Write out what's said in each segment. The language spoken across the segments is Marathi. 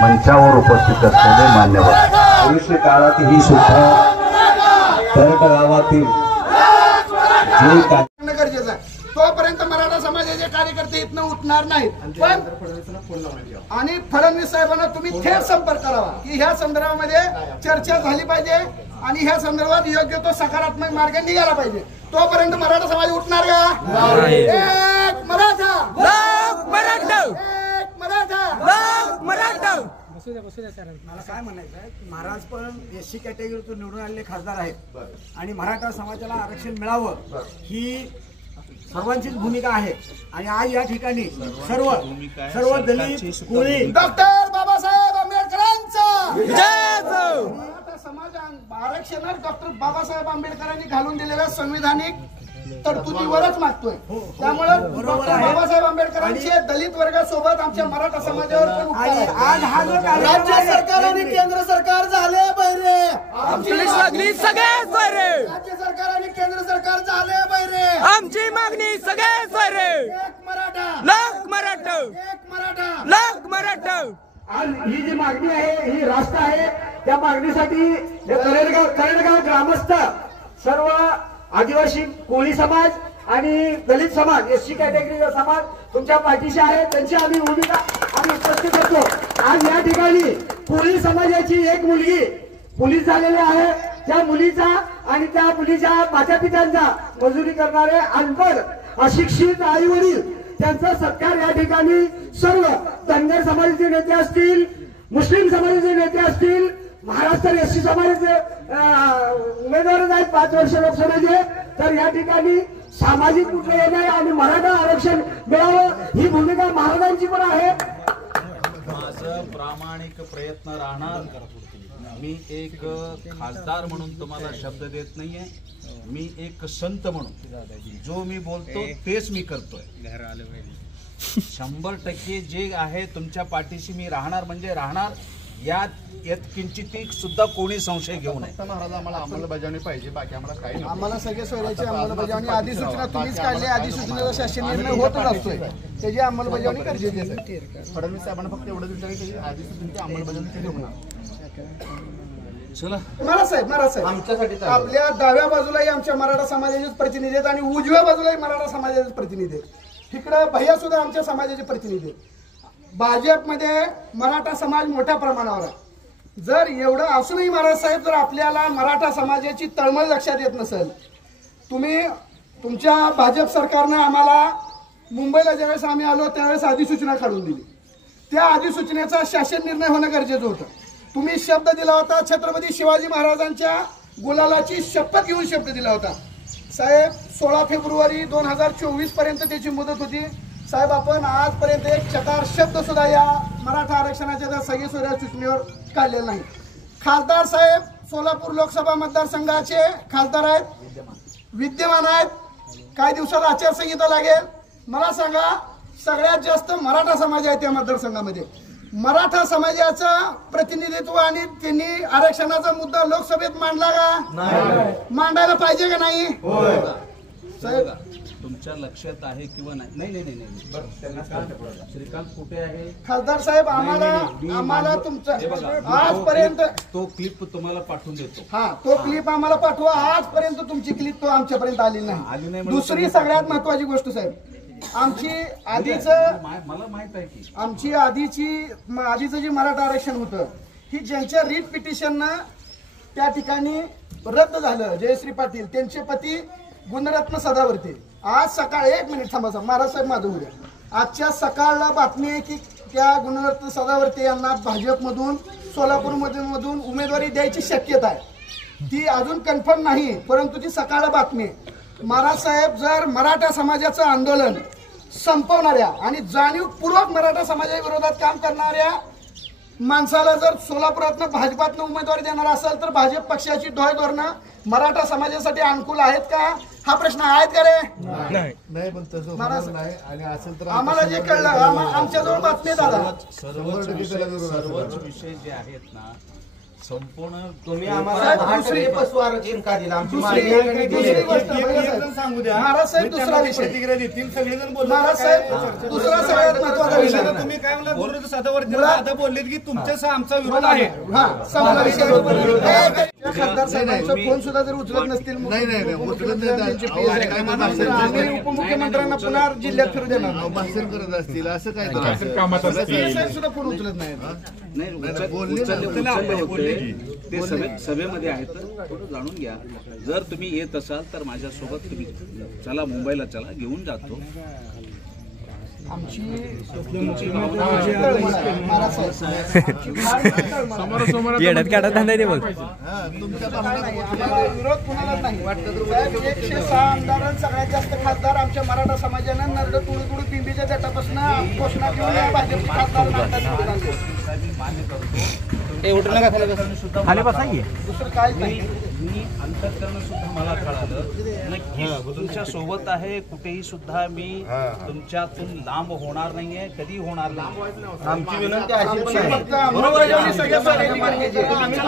मंचावर उपस्थित असलेले मान्यवर भविष्य काळात ही सुद्धा तरड गावातील जे गरजेचं आहे तोपर्यंत मराठा समाजाचे कार्यकर्ते इथनं उठणार नाहीत। आणि फडणवीस साहेबांना तुम्ही थेट संपर्क करावा की ह्या संदर्भामध्ये चर्चा झाली पाहिजे आणि ह्या संदर्भात योग्य तो सकारात्मक मार्ग निघाला पाहिजे। तोपर्यंत मराठा समाज उठणार का? एक मराठा, लाख मराठा, एक मराठा, लाख मराठा। मला काय म्हणायचं आहे, महाराज पण एससी कॅटेगरीतून निवडून आलेले खासदार आहेत आणि मराठा समाजाला आरक्षण मिळावं ही सर्वांचीच भूमिका आहे। आणि आज या ठिकाणी सर्व दलित कोळी डॉक्टर बाबासाहेब आंबेडकरांचा विजय समाज आरक्षणात डॉक्टर बाबासाहेब आंबेडकरांनी घालून दिलेल्या संविधानिक तरतुदीवरच मागतोय। त्यामुळे डॉक्टर बाबासाहेब आंबेडकरांचे दलित वर्गासोबत आमच्या मराठा समाजावर पण आज हा जो राज्य सरकार आणि केंद्र सरकार झाले बहिरे आमची मागणी सगळे सोयरे, राज्य सरकार आणि केंद्र सरकार झाले बहिरे आमची मागणी सगळे सोयरे। एक मराठा, लाख मराठा, एक मराठा, लाख मराठा। आज ही जी मागणी आहे ही रास्त आहे। त्या मागणीसाठी करेडगाव ग्रामस्थ सर्व आदिवासी कोळी समाज आणि दलित समाज एससी कॅटेगरीचा समाज तुमच्या पाठीशी आहे। त्यांची आम्ही भूमिका आम्ही स्पष्ट करतो। आज या ठिकाणी कोळी समाजाची एक मुलगी पोलीस झालेली आहे। त्या मुलीचा आणि त्या मुलीच्या माता पित्यांचा मजुरी करणारे अनपढ अशिक्षित आई वडील त्यांचा सत्कार या ठिकाणी सर्व धनगर समाजाचे नेते असतील, मुस्लिम समाजाचे नेते असतील, महाराष्ट्र एससी समाजाचे उमेदवार आहेत 5 वर्ष लोकसभेचे, तर या ठिकाणी सामाजिक कुठले येणार आणि मराठा आरक्षण मिळावं ही भूमिका महाराजांची पण आहे। माझं प्रामाणिक प्रयत्न राहणार। मी एक खासदार म्हणून तुम्हाला शब्द देत नाहीये, मी एक संत म्हणून जो मी बोलतो तेच मी करतोय। 100% जे आहे तुमच्या पाठीशी मी राहणार म्हणजे राहणार, यात किंचित सुद्धा कोणी संशय घेऊ नये। महाराज आम्हाला अंमलबजावणी पाहिजे, बाकी आम्हाला काही नाही। आम्हाला सगळे सोयऱ्याची अंमलबजावणी अधिसूचना तुम्हीच काढली, अधिसूचनेचा शासन निर्णय होतच असतोय, त्याची अंमलबजावणी गरजेची आहे। फडणवीस साहेबांना फक्त एवढंच विचारलं की अधिसूचनेची अंमलबजावणी केली होणार। महाराज साहेब आपल्या डाव्या बाजूलाही आमच्या मराठा समाजाचेच प्रतिनिधी आहेत आणि उजव्या बाजूलाही मराठा समाजाचेच प्रतिनिधी आहेत। इकडे भैया सुद्धा आमच्या समाजाचे प्रतिनिधी आहेत। भाजपमध्ये मराठा समाज मोठ्या प्रमाणावर आहे। जर एवढं असूनही महाराज साहेब जर आपल्याला मराठा समाजाची तळमळ लक्षात येत नसेल, तुम्ही तुमच्या भाजप सरकारनं आम्हाला मुंबईला ज्यावेळेस आम्ही आलो त्यावेळेस अधिसूचना काढून दिली, त्या अधिसूचनेचा शासन निर्णय होणं गरजेचं होतं। तुम्ही शब्द दिला होता, छत्रपती शिवाजी महाराजांच्या गुलालाची शपथ घेऊन शब्द दिला होता साहेब। 16 फेब्रुवारी 2024 पर्यंत त्याची मुदत होती साहेब। आपण आजपर्यंत एक चकार शब्द सुद्धा या मराठा आरक्षणाच्या त्या सगळे सोयऱ्या सूचनेवर काढलेला नाही। खासदार साहेब सोलापूर लोकसभा मतदारसंघाचे खासदार आहेत, विद्यमान आहेत। काही दिवसात आचारसंहिता लागेल। मला सांगा, सगळ्यात जास्त मराठा समाज आहे त्या मतदारसंघामध्ये। मराठा समाजाचं प्रतिनिधित्व आणि त्यांनी आरक्षणाचा मुद्दा लोकसभेत मांडला का? मांडायला पाहिजे का नाही साहेब? तुमच्या लक्षात आहे किंवा नाही? नाही। श्रीकांत कुठे आहे? खासदार साहेब आम्हाला तुमचा आजपर्यंत तो क्लिप तुम्हाला पाठवून देतो। हा, तो क्लिप आम्हाला पाठवा। आजपर्यंत तुमची क्लिप तो आमच्यापर्यंत आली नाही। दुसरी सगळ्यात महत्वाची गोष्ट साहेब, आमची मला माहित आहे की आमची आधीचं जे मराठा आरक्षण होतं ही ज्यांच्या रीट पिटिशननं त्या ठिकाणी रद्द झालं, जयश्री पाटील त्यांचे पती गुणरत्न सदावर्ते। आज सकाळ 1 मिनिट थांबा महाराज साहेब माझं उद्या आजच्या सकाळला बातमी आहे की त्या गुणरत्न सदावर्ते यांना भाजपमधून सोलापूरमधून उमेदवारी द्यायची शक्यता आहे। ती अजून कन्फर्म नाही, परंतु ती सकाळला बातमी आहे। महाराज साहेब, जर मराठा समाजाचं आंदोलन संपवणाऱ्या आणि जाणीवपूर्वक मराठा समाजाविरोधात काम करणाऱ्या माणसाला जर सोलापुरातनं भाजपातनं उमेदवारी देणार असेल तर भाजप पक्षाची धोरणं मराठा समाजासाठी अनुकूल आहेत का? हा प्रश्न आहेत का रे? नाही पण तसं नाही। आणि असेल तर आम्हाला जे कळलं आमच्याजवळ बातमी दादा सर्वच विषय जे आहेत ना, संपूर्ण तुम्ही आम्हाला 10% आरक्षण का दिलं? आमची मागणी दुसरी गोष्ट सांगू द्या. महाराज साहेब दुसरा विषय प्रतिक्रिया देतील सगळेजण बोलले. महाराज साहेब दुसरा सगळ्यात महत्वाचा विषय तुम्ही काय म्हणला गुरुजी साधावरती आता बोललेत की तुमच्यासह आमचा विरोध आहे. हा समजा विषय खासदार साहेबांचा फोन सुद्धा जर उचलत नसतील उपमुख्यमंत्र्यांची PA, आम्ही उपमुख्यमंत्र्यांना पुन्हा जिल्ह्यात फिरू देणार नाही. भाषण करत असतील असं काय साहेब सुद्धा फोन उचलत नाही. नाही उचलले होते ते सभेमध्ये आहेत तर थोडं जाणून घ्या. जर तुम्ही येत असाल तर माझ्यासोबत तुम्ही चला, मुंबईला चला, घेऊन जातो. आमची येड्यात काढत धंदा ते बोल. विरोध कुणालाच नाही. साहेब 106 आमदार, सगळ्यात जास्त खासदार आमच्या मराठा समाजानं नरड तुडू तुडू पिंपीच्या जटापासून घोषणा घेऊन या भाजपचे खासदार निवडून आणले. दुसरं काय नाही. मी अंतःकरण सुद्धा मला कळालं नक्की तुमच्या सोबत आहे. कुठेही सुद्धा मी तुमच्यातून लांब होणार नाहीये, कधी होणार नाही. आमची विनंती अशी पण फक्त आहे. बरोबर आहे. आम्ही सगळ्या सोयीची मागणी आम्ही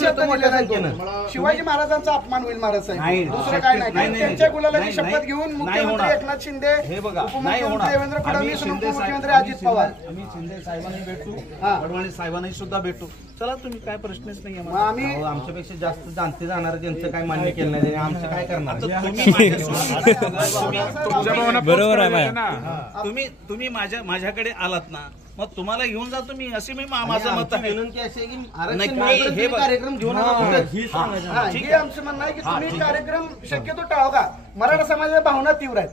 शब्द दिले नाही. शिवाजी महाराजांचा अपमान होईल महाराज साहेब, दुसरं काय नाही. त्यांच्या गुलालाची शपथ घेऊन मुख्यमंत्री एकनाथ शिंदे, हे बघा, नाही उपमुख्यमंत्री होणार. देवेंद्र फडणवीस, शिंदे उपमुख्यमंत्री अजित पवार, आम्ही शिंदे साहेबांनी भेटू, हा. अडवाणी साहेबांनी सुद्धा भेटू. चला, तुम्ही काय प्रश्नच नाही मग आम्ही अहो, आमच्यापेक्षा जास्त जाणते जाणार ज्यांचं काय मान्य केलं नाही त्यांनी आमचं काय करणार? बरोबर आहे. तुम्ही माझ्याकडे आलात ना, मग तुम्हाला घेऊन जातो मी, असे मी माझं मत आहे. विनंती अशी आहे की नाही, आरक्षण हे मिळालं बघ. कार्यक्रम घेऊन हा, ही सांगायचं. हा, हे आमचं म्हणणं आहे की तुम्ही कार्यक्रम शक्यतो टाळा का. मराठा समाजाच्या भावना तीव्र आहेत.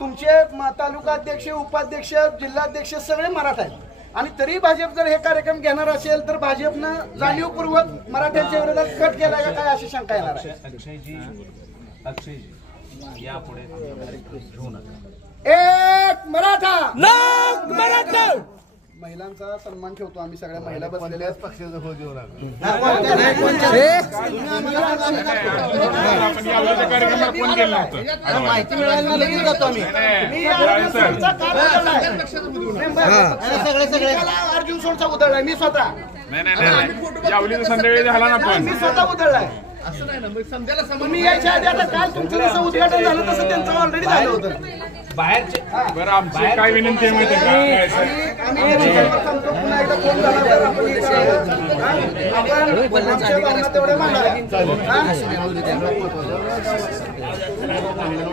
तुमचे तालुका अध्यक्ष, उपाध्यक्ष, जिल्हाध्यक्ष सगळे मराठा आहेत. आणि तरी भाजप जर हे कार्यक्रम घेणार असेल तर भाजपनं जाणीवपूर्वक मराठ्यांच्या विरोधात कट केला का काय अशी शंका येणार आहे. अक्षयजी यापुढे घेऊ नका. एक मराठा, लाख मराठा. महिलांचा सन्मान ठेवतो आम्ही. सगळ्या महिला बसलेल्या आहेत. पक्षाचं हो देऊ नका. माहिती मिळायला लगेच जातो आम्ही. मी अर्जुन सोडचा का उधळलाय? मी अर्जुन सोडचा उधळलाय मी स्वतः. संध्याकाळी झाला ना पण मी स्वतः उधळलाय. तुम्ही यायच्या आधी आता काल तुमचं जसं उद्घाटन झालं तसं त्यांचं ऑलरेडी झालं होतं. बाहेरचे बरं आमची काय विनंती आहे माहिती आहे का? आम्ही या विषयावर थांबतो. पुन्हा एकदा फोन झाला तर आपण हे करावं. आपण आमच्या भावना तेवढ्या मांडाव्या.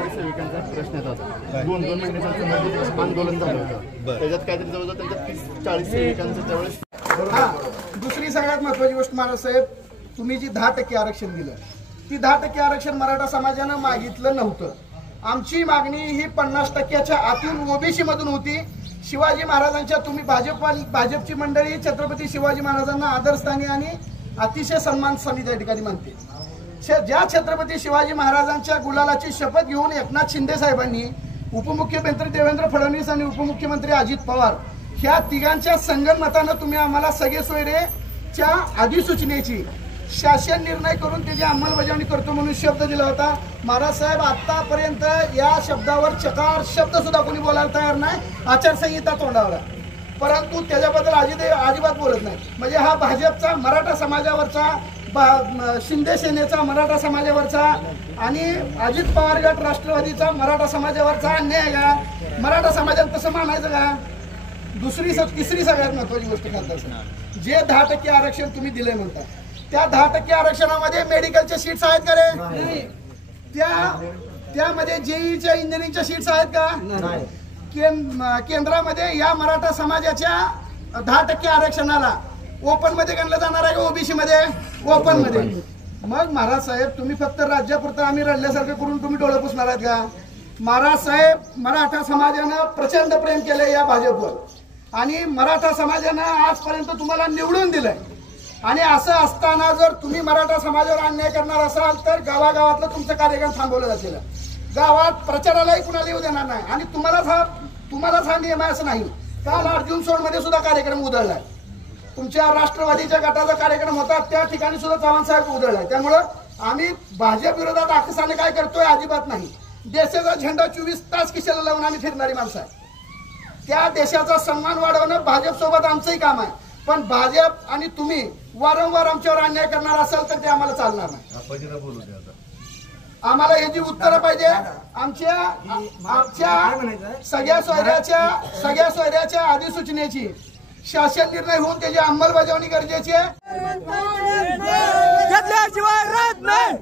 सेविकांचा प्रश्न येत होता. 2 महिन्याचं आंदोलन झालं होतं. त्याच्यात काहीतरी जवळजवळ त्यांच्या 30-40 सेविकांचं त्यावेळेस. हा, दुसरी सगळ्यात महत्वाची गोष्ट महाराज साहेब, तुम्ही जी 10% आरक्षण दिलं, ती 10% आरक्षण मराठा समाजानं मागितलं नव्हतं. आमची मागणी ही 50%च्या आतून ओबीसी मधून होती. शिवाजी महाराजांच्या, तुम्ही भाजपची मंडळी छत्रपती शिवाजी महाराजांना आदरस्थानी आणि अतिशय सन्मानस्थानी त्या ठिकाणी मानते. ज्या छत्रपती शिवाजी महाराजांच्या गुलालाची शपथ घेऊन एकनाथ शिंदे साहेबांनी, उपमुख्यमंत्री देवेंद्र फडणवीस आणि उपमुख्यमंत्री अजित पवार ह्या तिघांच्या संगनमतानं तुम्ही आम्हाला सगळे सोयरेच्या अधिसूचनेची शासन निर्णय करून त्याची अंमलबजावणी करतो म्हणून शब्द दिला होता. महाराज साहेब, आतापर्यंत या शब्दावर चकार शब्द सुद्धा कोणी बोलायला तयार नाही. आचारसंहिता तोंडावर, परंतु त्याच्याबद्दल अजिबात बोलत नाही. म्हणजे हा भाजपचा मराठा समाजावरचा, शिंदे सेनेचा मराठा समाजावरचा आणि अजित पवार गट राष्ट्रवादीचा मराठा समाजावरचा अन्याय का? मराठा समाजात तसं मानायचं का? तिसरी सगळ्यात महत्वाची गोष्ट खासदार साहेब, जे 10% आरक्षण तुम्ही दिलंय म्हणता, त्या 10% आरक्षणामध्ये मेडिकलच्या सीट्स आहेत का रे? त्यामध्ये जेईच्या इंजिनिअरिंगच्या सीट्स आहेत का? केंद्रामध्ये या मराठा समाजाच्या 10% आरक्षणाला ओपन मध्ये गणलं जाणार आहे का ओबीसी मध्ये? ओपन मध्ये. मग महाराज साहेब, तुम्ही फक्त राज्यापुरतं आम्ही रडल्यासारखं करून तुम्ही डोळे पुसणार आहेत का? महाराज साहेब, मराठा समाजानं प्रचंड प्रेम केलंय या भाजपवर आणि मराठा समाजानं आजपर्यंत तुम्हाला निवडून दिलंय. आणि असं असताना जर तुम्ही मराठा समाजावर अन्याय करणार असाल तर गावागावातलं तुमचं कार्यक्रम थांबवलं जातील. गावात प्रचारालाही कुणाला येऊ देणार नाही. आणि तुम्हालाच हा नियम आहे असं नाही. काल अर्जुन सोडमध्ये सुद्धा कार्यक्रम उधळलाय. तुमच्या राष्ट्रवादीच्या गटाचा कार्यक्रम होता, त्या ठिकाणी सुद्धा चव्हाण साहेब उधळलाय. त्यामुळं आम्ही भाजप विरोधात आकसाने काय करतोय? अजिबात नाही. देशाचा झेंडा 24 तास खिशाला लावून आम्ही फिरणारी माणसं आहे. त्या देशाचा सन्मान वाढवणं भाजप सोबत आमचंही काम आहे. पण भाजप आणि तुम्ही वारंवार आमच्यावर अन्याय करणार असाल तर ते आम्हाला चालणार नाही. आम्हाला याची उत्तरं पाहिजे. आमच्या सगळ्या सोयऱ्याच्या अधिसूचनेची शासन निर्णय होऊन त्याची अंमलबजावणी गरजेची आहे. घेतल्याशिवाय राहत नाही.